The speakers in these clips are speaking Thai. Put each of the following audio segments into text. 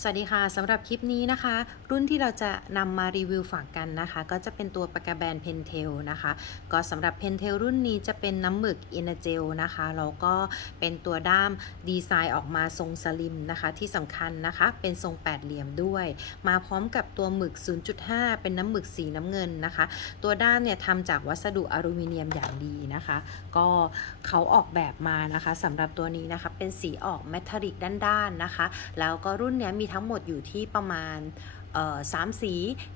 สวัสดีค่ะสำหรับคลิปนี้นะคะ รุ่นที่เราจะนำมารีวิวฝากกันนะคะ ก็จะเป็นตัวปากกาแบนเพนเทลนะคะ ก็สำหรับเพนเทลรุ่นนี้จะเป็นน้ำหมึกอินเจลนะคะแล้วก็เป็นตัวด้ามดีไซน์ออกมาทรงสลิมนะคะ ที่สำคัญนะคะเป็นทรงแปดเหลี่ยมด้วย มาพร้อมกับตัวหมึก 0.5 เป็นน้ำหมึกสีน้ำเงินนะคะ ตัวด้ามเนี่ยทำจากวัสดุอลูมิเนียมอย่างดีนะคะ ก็เขาออกแบบมานะคะสำหรับตัวนี้นะคะเป็นสีออกเมทัลลิกด้านๆนะคะ แล้วก็รุ่นเนี้ยมีทั้งหมดอยู่ที่ประมาณสามสี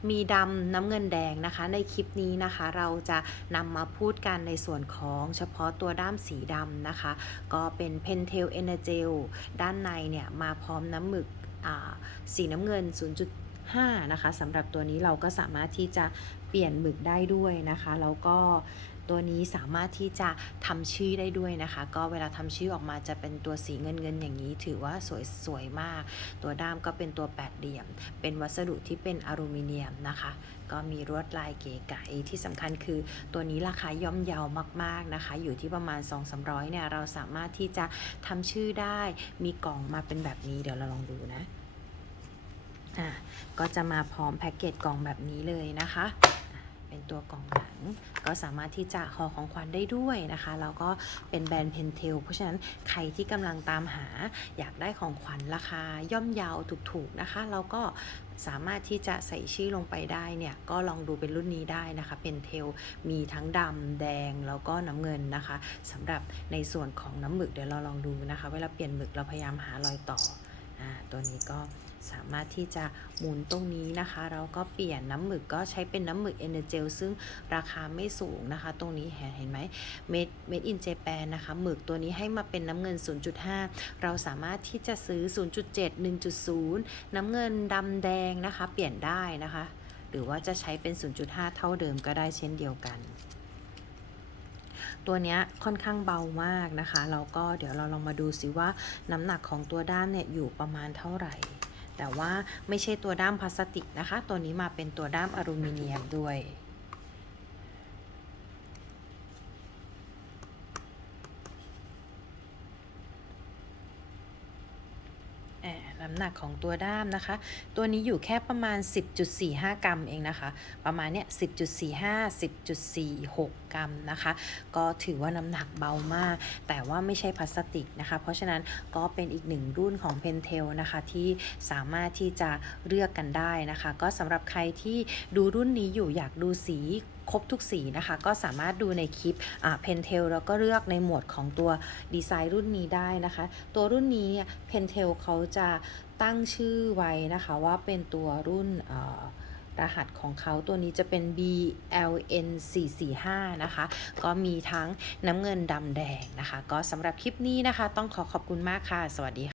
มีดำน้ำเงินแดงนะคะ ในคลิปนี้นะคะ เราจะนำมาพูดกันในส่วนของเฉพาะตัวด้ามสีดำนะคะ ก็เป็น Pentel Energel ด้านในเนี่ย มาพร้อมน้ำหมึกสีน้ำเงิน 5 นะคะสำหรับตัวนี้เราก็สามารถที่จะเปลี่ยนหมึกได้ด้วยนะคะแล้วก็ตัวนี้สามารถที่จะทำชื่อได้ด้วยนะคะ ก็เวลาทำชื่อออกมาจะเป็นตัวสีเงินเงินๆอย่างนี้ ถือว่าสวยสวยมาก ตัวด้ามก็เป็นตัวแปดเหลี่ยม เป็นวัสดุที่เป็นอลูมิเนียมนะคะ ก็มีลวดลายเก๋ไก๋ที่สำคัญคือ ตัวนี้ราคาย่อมเยาวมากๆนะคะ อยู่ที่ประมาณ 2 3 0 0เนี่ยเราสามารถที่จะทำชื่อได้มีกล่องมาเป็นแบบนี้เดี๋ยวเราลองดูนะ อะก็จะมาพร้อมแพ็กเกจกล่องแบบนี้เลยนะคะ เป็นตัวกล่องหนัง ก็สามารถที่จะห่อของขวัญได้ด้วยนะคะ แล้วก็เป็นแบรนด์เพนเทล เพราะฉะนั้นใครที่กำลังตามหาอยากได้ของขวัญราคาย่อมเยาวถูกๆนะคะ แล้วก็สามารถที่จะใส่ชื่อลงไปได้เนี่ย ก็ลองดูเป็นรุ่นนี้ได้นะคะเพนเทลมีทั้งดำแดงแล้วก็น้ำเงินนะคะสำหรับในส่วนของน้ำหมึกเดี๋ยวเราลองดูนะคะ เวลาเปลี่ยนหมึกเราพยายามหารอยต่อ ตัวนี้ก็สามารถที่จะหมุนตรงนี้นะคะเราก็เปลี่ยนน้ำหมึกก็ใช้เป็นน้ำหมึกเอเนเจลซึ่งราคาไม่สูงนะคะ ตรงนี้เห็นไหมเมดเมดอินเจแปนนะคะหมึกตัวนี้ให้มาเป็นน้ำเงิน 0.5 เราสามารถที่จะซื้อ 0.7 1.0 น้ำเงินดำแดงนะคะ เปลี่ยนได้นะคะ หรือว่าจะใช้เป็น 0.5 เท่าเดิมก็ได้เช่นเดียวกัน ตัวนี้ค่อนข้างเบามากนะคะแล้วก็เดี๋ยวเราลองมาดูซิว่าน้ำหนักของตัวด้ามเนี่ยอยู่ประมาณเท่าไหร่ แต่ว่าไม่ใช่ตัวด้ามพลาสติกนะคะ ตัวนี้มาเป็นตัวด้ามอลูมิเนียมด้วยอ่าน้ำหนักของตัวด้ามนะคะ ตัวนี้อยู่แค่ประมาณ 10.45 กรัมเองนะคะ ประมาณเนี้ย10.45 10.46 กรัมนะคะ ก็ถือว่าน้ำหนักเบามาก แต่ว่าไม่ใช่พลาสติกนะคะ เพราะฉะนั้นก็เป็นอีกหนึ่งรุ่นของ Pentel นะคะที่สามารถที่จะเลือกกันได้นะคะ ก็สำหรับใครที่ดูรุ่นนี้อยู่อยากดูสีครบทุกสีนะคะ ก็สามารถดูในคลิปอ่า Pentel แล้วก็เลือกในหมวดของตัวดีไซน์รุ่นนี้ได้นะคะ ตัวรุ่นนี้ Pentel เขาจะตั้งชื่อไว้นะคะว่าเป็นตัวรุ่นรหัสของเขาตัวนี้จะเป็น BLN 445 นะคะ ก็มีทั้งน้ำเงินดำแดงนะคะ ก็สำหรับคลิปนี้นะคะ ต้องขอขอบคุณมากค่ะ สวัสดีค่ะ